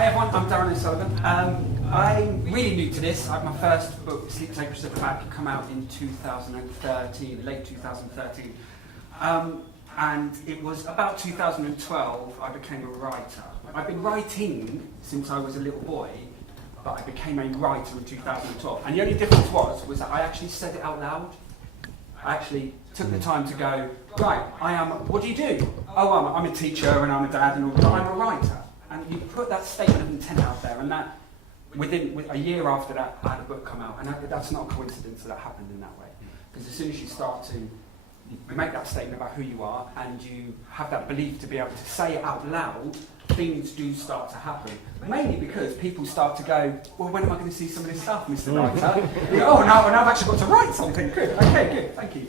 Hi everyone, I'm Darren O'Sullivan. I'm really new to this. My first book, Sleep Takers at the Back, came out in 2013, late 2013. And it was about 2012 I became a writer. I've been writing since I was a little boy, but I became a writer in 2012. And the only difference was that I actually said it out loud. I actually took the time to go, right, what do you do? Oh, I'm a teacher and I'm a dad and all that, I'm a writer. And you put that statement of intent out there, and that within a year after that, I had a book come out, and that's not a coincidence that happened in that way. Because as soon as you start to make that statement about who you are, and you have that belief to be able to say it out loud, things do start to happen. Mainly because people start to go, well, when am I going to see some of this stuff, Mr. Writer? You go, oh, now I've actually got to write something. Good, okay, good, thank you.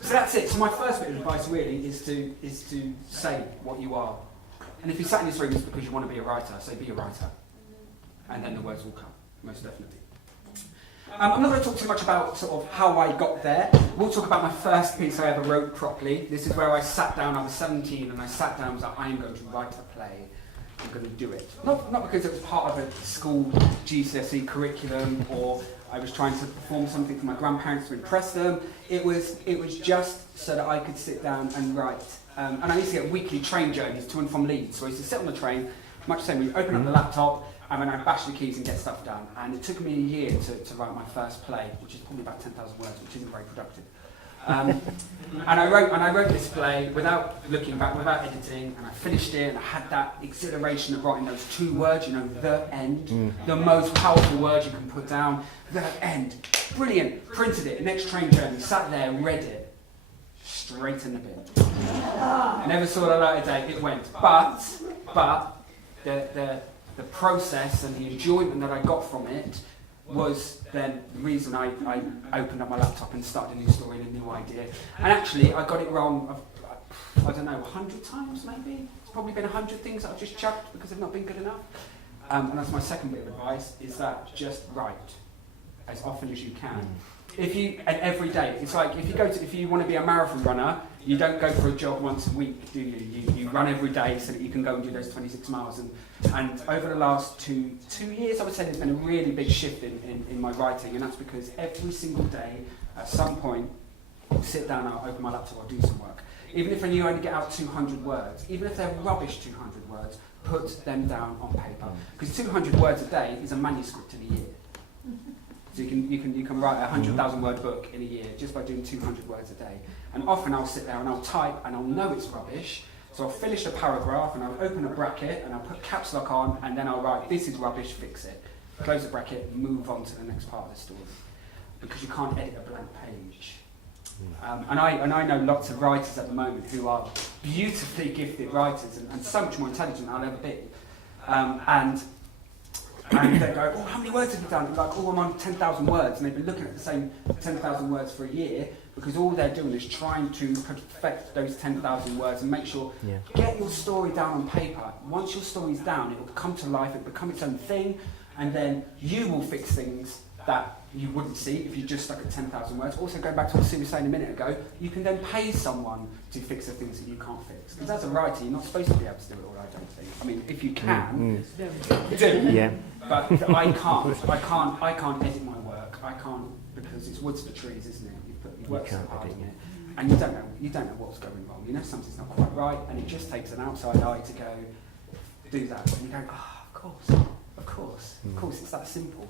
So that's it. So my first bit of advice really is to say what you are. And if you sat in this room, it's because you want to be a writer, so be a writer. And then the words will come, most definitely. I'm not going to talk too much about sort of how I got there. We'll talk about my first piece I ever wrote properly. This is where I sat down, I was 17, and I sat down and was like, I am going to write a play. I'm going to do it. Not because it was part of a school GCSE curriculum, or I was trying to perform something for my grandparents to impress them. It was just so that I could sit down and write. And I used to get weekly train journeys to and from Leeds. So I used to sit on the train, much the same, we open up the laptop, and then I bash the keys and get stuff done. And it took me a year to write my first play, which is probably about 10,000 words, which isn't very productive. And I wrote this play without looking back, without editing, and I finished it, and I had that exhilaration of writing those two words, you know, the end, the most powerful word you can put down, the end. Brilliant, printed it, next train journey, sat there, read it, straight in the bin. Never saw the light of day, it went. But the process and the enjoyment that I got from it was then the reason I opened up my laptop and started a new story and a new idea. And actually, I got it wrong, I don't know, 100 times maybe? It's probably been 100 things that I've just chucked because they've not been good enough. And that's my second bit of advice, is that just write as often as you can. And every day, it's like if you want to be a marathon runner, you don't go for a jog once a week, do you? You run every day so that you can go and do those 26 miles. And over the last two years, I would say there's been a really big shift in my writing, and that's because every single day, at some point, I'll sit down, I'll open my laptop, I'll do some work. Even if you only get out 200 words, even if they're rubbish 200 words, put them down on paper. Because 200 words a day is a manuscript in a year. So you can write a 100,000 word book in a year just by doing 200 words a day. And often I'll sit there and I'll type and I'll know it's rubbish. So I'll finish a paragraph and I'll open a bracket and I'll put caps lock on, and then I'll write, this is rubbish, fix it. Close the bracket, move on to the next part of the story. Because you can't edit a blank page. And I know lots of writers at the moment who are beautifully gifted writers and so much more intelligent than I'll ever be. And they go, oh, how many words have you done? Like, oh, I'm on 10,000 words. And they've been looking at the same 10,000 words for a year, because all they're doing is trying to perfect those 10,000 words and make sure, get your story down on paper. Once your story's down, it will come to life, it will become its own thing, and then you will fix things that you wouldn't see if you just stuck at 10,000 words. Also, going back to what Sue was saying a minute ago, you can then pay someone to fix the things that you can't fix. Because as a writer, you're not supposed to be able to do it all, I don't think. I mean, if you can, you do. Yeah. But I can't edit my work. I can't, because it's woods for trees, isn't it? You've worked so hard on it, and you don't know what's going wrong. You know something's not quite right, and it just takes an outside eye to go do that. And you go, of course, it's that simple.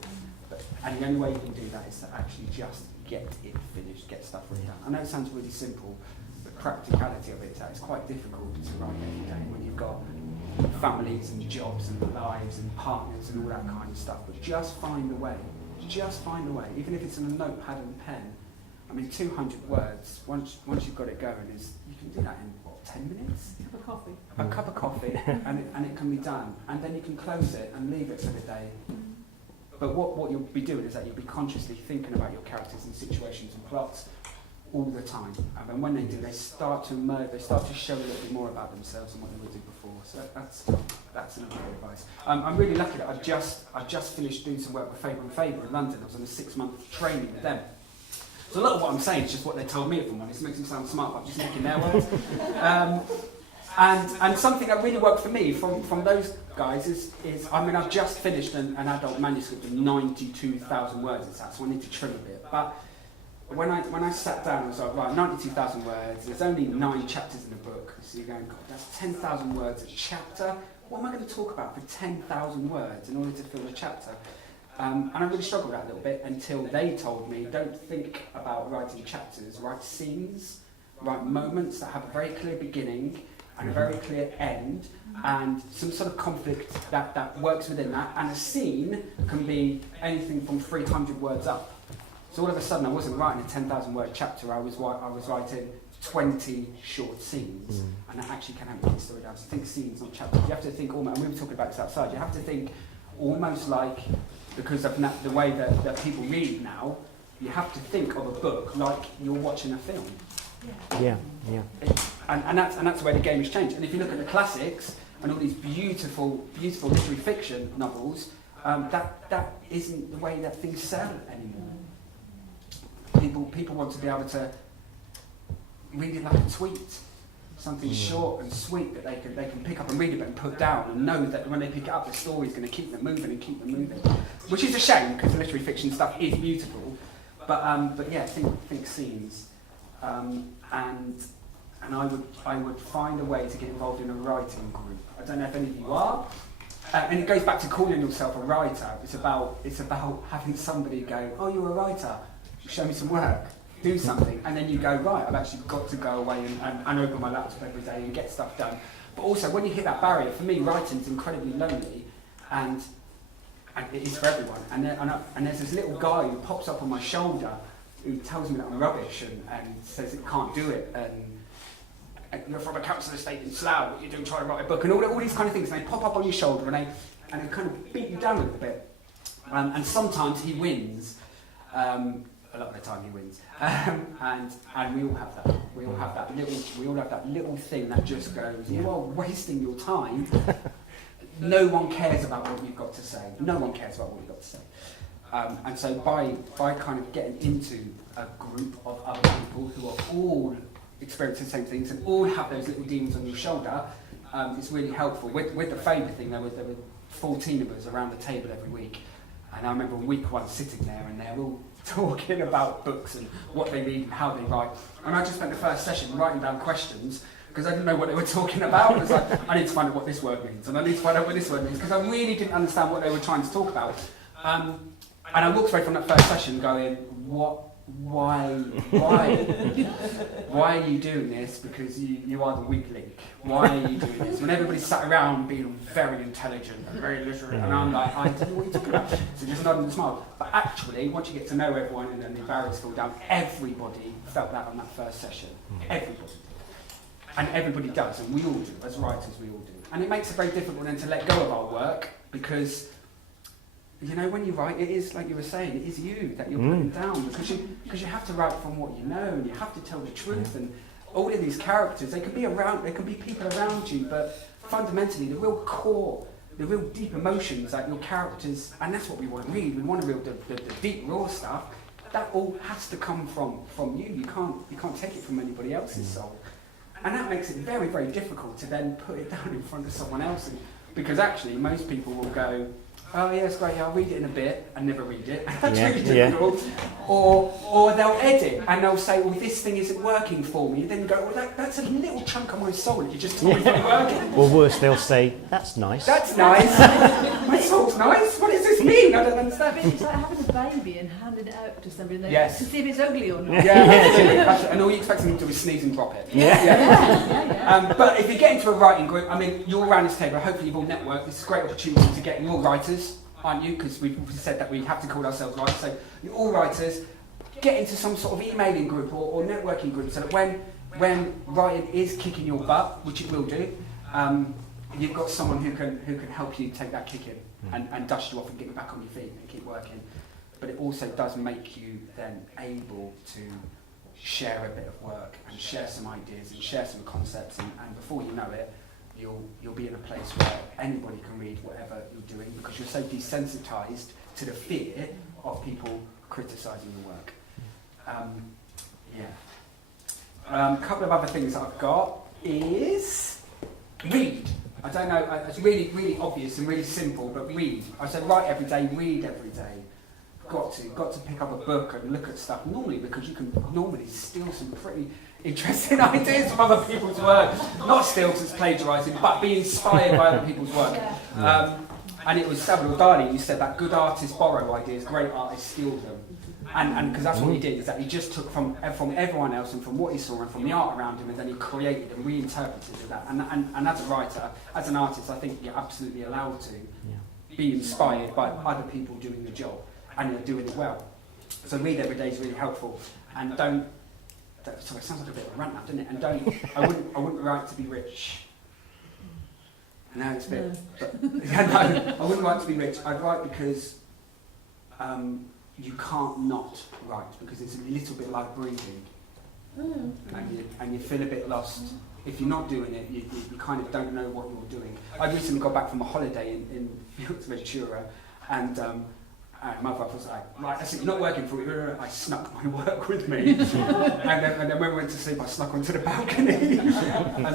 And the only way you can do that is to actually just get it finished, get stuff written down. I know it sounds really simple, but the practicality of it is that it's quite difficult to write every day when you've got families and jobs and lives and partners and all that kind of stuff. But just find a way. Even if it's in a notepad and pen. I mean, 200 words, once you've got it going, you can do that in, 10 minutes? A cup of coffee, and it can be done. And then you can close it and leave it for the day. But what you'll be doing is that you'll be consciously thinking about your characters and situations and plots all the time. And when they do, they start to emerge, they start to show a little bit more about themselves than what they would do before. So that's another bit of advice. I'm really lucky that I've just finished doing some work with Faber and Faber in London. I was on a 6-month training with them. So a lot of what I'm saying is just what they told me, if I'm honest. It makes them sound smart, but I'm just making their words. And something that really worked for me from those guys is I mean, I've just finished an adult manuscript of 92,000 words, it's that, so I need to trim a bit. But when I sat down, I was like, right, 92,000 words, there's only 9 chapters in the book. So you're going, God, that's 10,000 words a chapter. What am I going to talk about for 10,000 words in order to fill a chapter? And I really struggled with that a little bit until they told me, don't think about writing chapters, write scenes, write moments that have a very clear beginning and a very clear end, and some sort of conflict that works within that. And a scene can be anything from 300 words up. So all of a sudden, I wasn't writing a 10,000 word chapter, I was writing 20 short scenes, and that actually can help you story down. So think scenes, not chapters. You have to think almost, and we were talking about this outside, you have to think almost like, because of the way that people read now, you have to think of a book like you're watching a film. Yeah. And that's the way the game has changed. And if you look at the classics and all these beautiful literary fiction novels, that isn't the way that things sell anymore. People want to be able to read it like a tweet, something short and sweet that they can pick up and read it and put down, and know that when they pick it up, the story's going to keep them moving and keep them moving. Which is a shame, because the literary fiction stuff is beautiful. But yeah, think scenes. And I would find a way to get involved in a writing group. I don't know if any of you are. And it goes back to calling yourself a writer. It's about having somebody go, oh, you're a writer, show me some work, do something. And then you go, right, I've actually got to go away and open my laptop every day and get stuff done. But also, when you hit that barrier, for me, writing's incredibly lonely, and it is for everyone. And there's this little guy who pops up on my shoulder who tells me that I'm rubbish and says it can't do it, and you're from a council estate in Slough, what you're doing trying to write a book, and all these kind of things, and they pop up on your shoulder and they kind of beat you down a little bit. And sometimes he wins, a lot of the time he wins, and we all have that. We all have that little thing that just goes, you are wasting your time. No one cares about what you've got to say. No one cares about what you've got to say. And so by kind of getting into a group of other people who are all experiencing the same things and all have those little demons on your shoulder, it's really helpful. With the Faber thing, there were 14 of us around the table every week, and I remember week 1 sitting there, and they're all talking about books and what they read and how they write. And I just spent the first session writing down questions, because I didn't know what they were talking about. It was like, I need to find out what this word means, and I need to find out what this word means, because I really didn't understand what they were trying to talk about. And I walked away from that first session going, why are you doing this? Because you are the weak link. Why are you doing this? When everybody sat around being very intelligent and very literate, and I'm like, I don't know what you're talking about. So just nodding and smiling. But actually, once you get to know everyone and then the barriers fall down, everybody felt that on that first session. Everybody. And everybody does, and we all do. As writers, we all do. And it makes it very difficult then to let go of our work, because you know, when you write, it is, like you were saying, it is you that you're putting down, because you have to write from what you know, and you have to tell the truth, and all of these characters, they can be people around you, but fundamentally, the real core, the real deep emotions that your characters, and that's what we want to read, we want to read the deep, raw stuff, that all has to come from you. You can't take it from anybody else's soul. And that makes it very, very difficult to then put it down in front of someone else, because actually, most people will go, oh yeah, it's great, yeah, I'll read it in a bit and never read it. That's really difficult. Or they'll edit and they'll say, well, this thing isn't working for me. And then you go, well, that's a little chunk of my soul that you just told me isn't working. Or worse, they'll say, that's nice. That's nice. My soul's nice. What does this mean? I don't understand. It's like having a baby and handing it out to somebody to see if it's ugly or not. Yeah, absolutely. And all you expect them to do is sneeze and drop it. Yeah. But if you get into a writing group, I mean, you're around this table, hopefully you've all networked. This is a great opportunity to get more writers, aren't you? Because we've said that we have to call ourselves writers. So you're all writers. Get into some sort of emailing group or networking group, so that when writing is kicking your butt, which it will do, you've got someone who can help you take that kick in and dust you off and get you back on your feet and keep working. But it also does make you then able to share a bit of work and share some ideas and share some concepts, and before you know it, you'll be in a place where anybody can read whatever you're doing, because you're so desensitized to the fear of people criticising your work. A couple of other things that I've got is read. I don't know, it's really, really obvious and really simple, but read. I said write every day, read every day. Got to pick up a book and look at stuff, normally because you can normally steal some pretty interesting ideas from other people's work. Not steal because it's plagiarising, but be inspired by other people's work. And it was Salvador Dali who said that good artists borrow ideas, great artists steal them. And because that's what he did, is that he just took from everyone else and from what he saw and from the art around him, and then he created and reinterpreted that. And as a writer, as an artist, I think you're absolutely allowed to be inspired by other people doing the job, and you're doing it well. So read every day is really helpful. And sorry, it sounds like a bit of a rant now, doesn't it? And I wouldn't write to be rich. No, it's a bit. No, I wouldn't write to be rich. I'd write because you can't not write, because it's a little bit like breathing. And you feel a bit lost. If you're not doing it, you kind of don't know what you're doing. I recently got back from a holiday in Ventura, and my wife was like, right, I said, you're not working for it. I snuck my work with me. and then when we went to sleep, I snuck onto the balcony and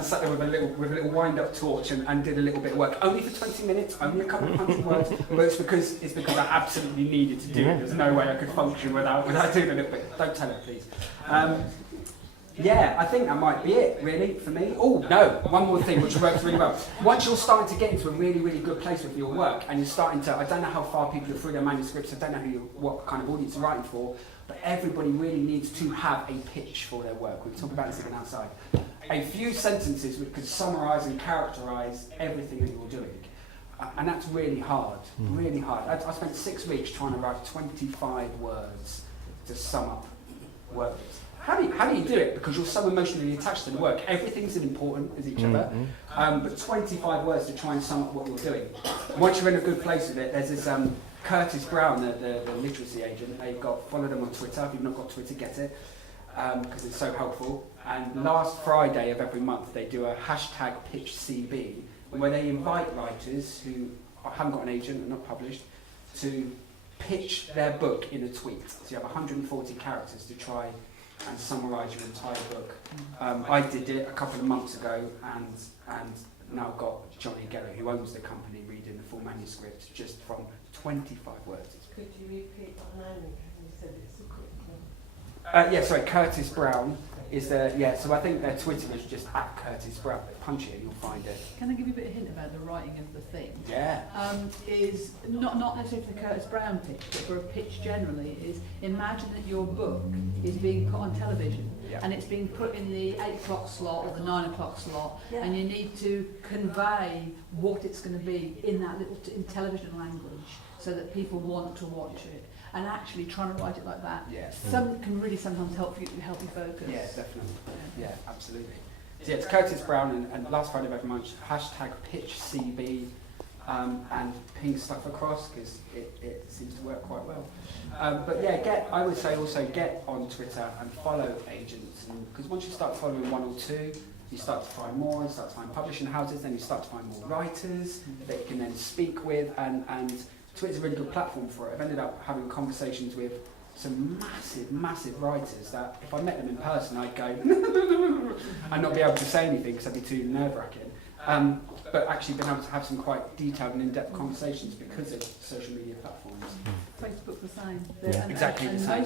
sat there with a little wind-up torch and did a little bit of work. Only for 20 minutes, only a couple of hundred words, but it's because I absolutely needed to do it. There's no way I could function without doing a little bit. Don't tell her, please. Yeah, I think that might be it, really, for me. Oh, no, one more thing which works really well. Once you're starting to get into a really, really good place with your work, and you're starting to, I don't know how far people are through their manuscripts, I don't know what kind of audience you're writing for, but everybody really needs to have a pitch for their work. We'll talk about this again outside. A few sentences which could summarise and characterise everything that you're doing. And that's really hard, really hard. I spent 6 weeks trying to write 25 words to sum up work. How do you do it? Because you're so emotionally attached to the work. Everything's as important as each other. But 25 words to try and sum up what you're doing. Once you're in a good place with it, there's this Curtis Brown, the literacy agent. Follow them on Twitter. If you've not got Twitter, get it, because it's so helpful. And last Friday of every month, they do a hashtag pitch CB, where they invite writers who haven't got an agent and not published to pitch their book in a tweet. So you have 140 characters to try and summarise your entire book. I did it a couple of months ago, and now got Johnny Geller, who owns the company, reading the full manuscript just from 25 words. Could you repeat that name again? You said it's a quick one. Sorry, Curtis Brown is the, so I think their Twitter is just at Curtis Brown. Punch it and you'll find it. Can I give you a bit of hint about the writing of the thing? Yeah. Is not necessarily for the Curtis Brown pitch, but for a pitch generally, is imagine that your book is being put on television, and it's being put in the 8 o'clock slot or the 9 o'clock slot, and you need to convey what it's going to be in that little in television language so that people want to watch it. And actually trying to write it like that, some can really sometimes help you focus. Yeah, definitely. Yeah, absolutely. So yeah, it's Curtis Brown, and last Friday of every month, hashtag pitch CB, and ping stuff across, because it seems to work quite well. But yeah, I would say also get on Twitter and follow agents, because once you start following one or two, you start to find more, you start to find publishing houses, then you start to find more writers that you can then speak with, and Twitter's a really good platform for it. I've ended up having conversations with some massive writers that if I met them in person, I'd go and not be able to say anything because I'd be too nerve-wracking. But actually been able to have some quite detailed and in-depth conversations because of social media platforms. Facebook's the same. Exactly the same.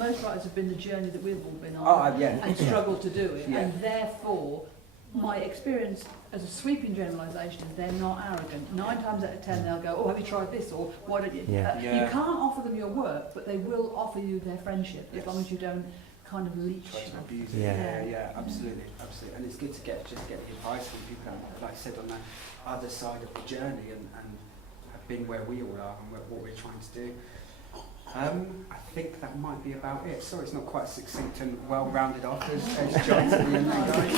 Most writers have been the journey that we've all been on and struggled to do it. And therefore, my experience as a sweeping generalisation is they're not arrogant. 9 times out of 10 they'll go, oh, have you tried this, or why don't you? You can't offer them your work, but they will offer you their friendship as long as you don't kind of leech. Yeah, absolutely. And it's good to get the advice from people, like I said, on the other side of the journey and have been where we all are and what we're trying to do. I think that might be about it. Sorry, it's not quite succinct and well-rounded off as John's at the end there, guys.